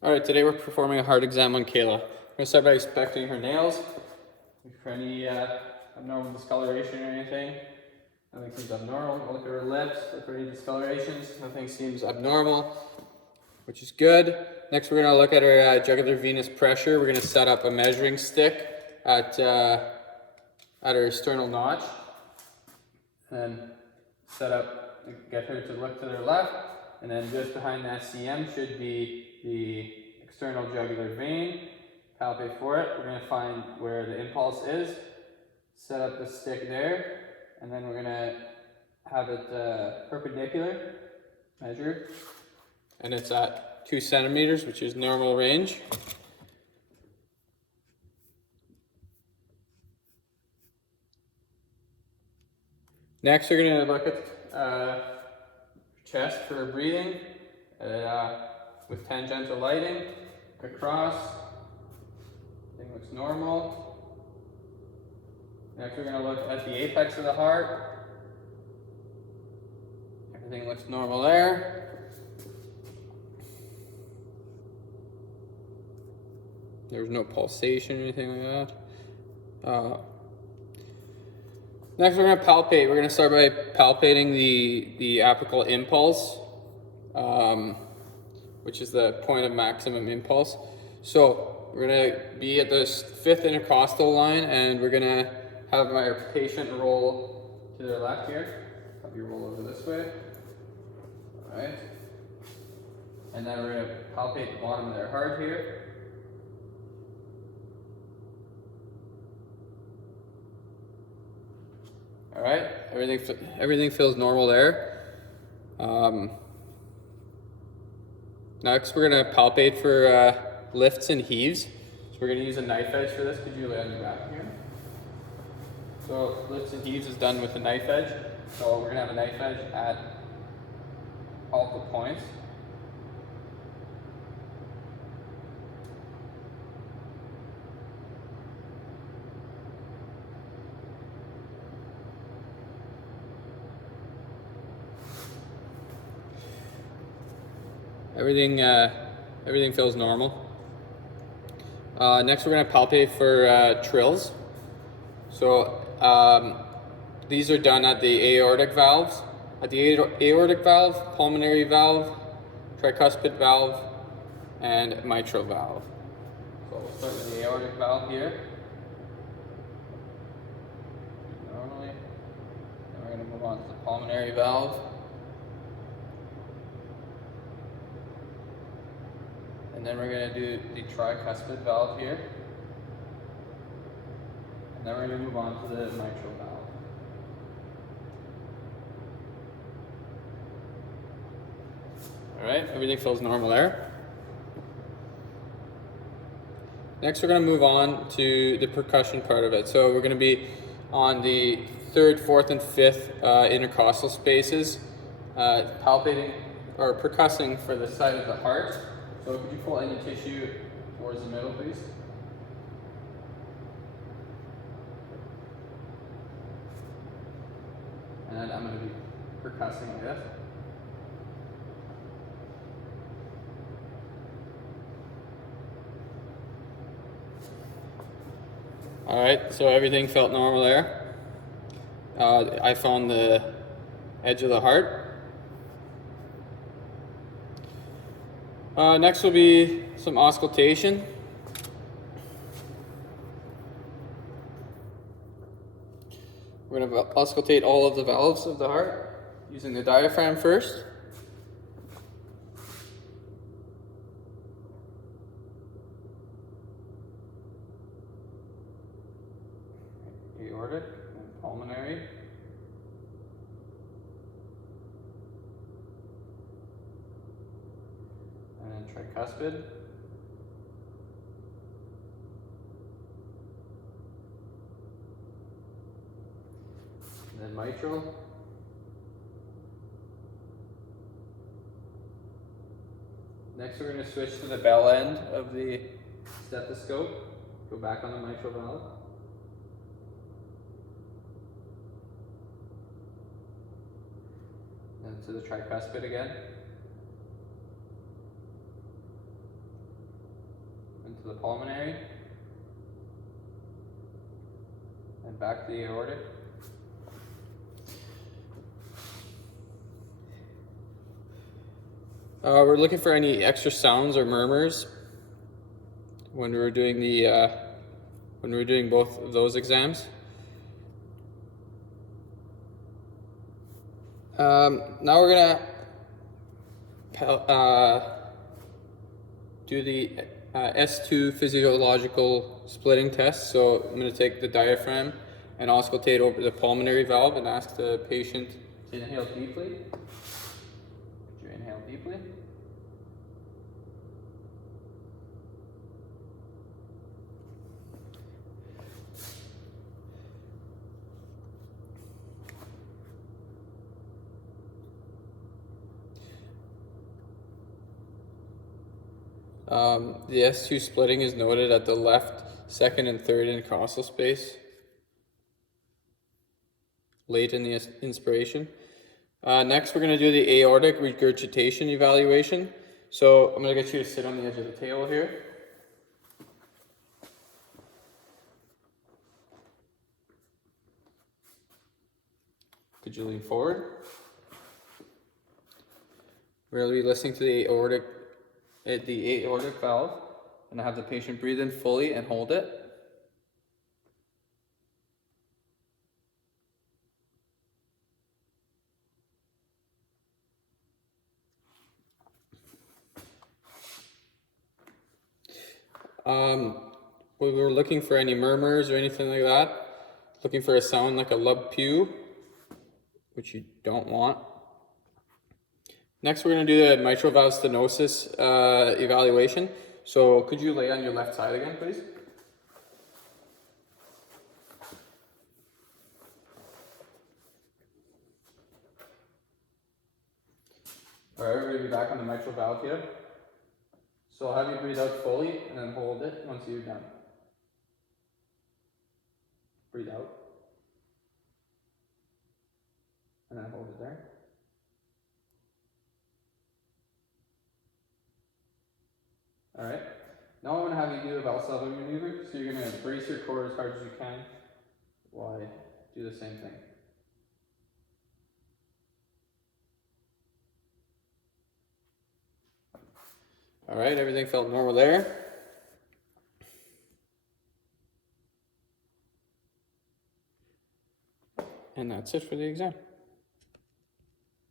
All right, today we're performing a heart exam on Kayla. We're gonna start by inspecting her nails. Look for any abnormal discoloration or anything. Nothing seems abnormal. We'll look at her lips, look for any discolorations. Nothing seems abnormal, which is good. Next, we're gonna look at her jugular venous pressure. We're gonna set up a measuring stick at her sternal notch, and get her to look to their left, and then just behind that SCM should be the external jugular vein. Palpate for it. We're going to find where the impulse is, set up the stick there, and then we're going to have it perpendicular, measured, and it's at 2 centimeters, which is normal range. Next, we're going to look at chest for breathing with tangential lighting. Look across. Everything looks normal. Next, we're going to look at the apex of the heart. Everything looks normal there. There's no pulsation or anything like that. Next, we're going to palpate. We're going to start by palpating the apical impulse, which is the point of maximum impulse. So we're going to be at the 5th intercostal line, and we're going to have our patient roll to their left here. Have you roll over this way. All right. And then we're going to palpate the bottom of their heart here. All right, everything feels normal there. Next, we're gonna palpate for lifts and heaves. So we're gonna use a knife edge for this. Could you lay on your back here? So lifts and heaves is done with a knife edge. So we're gonna have a knife edge at all the points. Everything feels normal. Next, we're going to palpate for trills. So these are done at the aortic valves. At the aortic valve, pulmonary valve, tricuspid valve, and mitral valve. So we'll start with the aortic valve here. Normally. Then we're going to move on to the pulmonary valve. And then we're going to do the tricuspid valve here. And then we're going to move on to the mitral valve. All right, everything feels normal there. Next, we're going to move on to the percussion part of it. So we're going to be on the 3rd, 4th, and 5th intercostal spaces, palpating or percussing for the side of the heart. So could you pull any tissue towards the middle, please? And then I'm going to be percussing like this. All right, so everything felt normal there. I found the edge of the heart. Next will be some auscultation. We're going to auscultate all of the valves of the heart using the diaphragm first. Aortic and pulmonary. And then tricuspid. And then mitral. Next, we're going to switch to the bell end of the stethoscope. Go back on the mitral valve. And to the tricuspid again. the pulmonary and back to the aortic. We're looking for any extra sounds or murmurs when we're doing both of those exams. Now we're gonna do the S2 physiological splitting test. So I'm going to take the diaphragm and auscultate over the pulmonary valve and ask the patient to inhale deeply. Would you inhale deeply? The S2 splitting is noted at the left, second, and third intercostal space, late in the inspiration. Next, we're going to do the aortic regurgitation evaluation. So I'm going to get you to sit on the edge of the table here. Could you lean forward? We're going to be listening to the aortic valve, and I have the patient breathe in fully and hold it. We were looking for any murmurs or anything like that. Looking for a sound like a lub pew, which you don't want. Next, we're going to do the mitral valve stenosis evaluation. So could you lay on your left side again, please? All right, we're going to be back on the mitral valve here. So I'll have you breathe out fully and then hold it once you're done. Breathe out. And then hold it there. All right. Now I'm going to have you do a Valsalva maneuver. So you're going to brace your core as hard as you can while I do the same thing. All right, everything felt normal there. And that's it for the exam.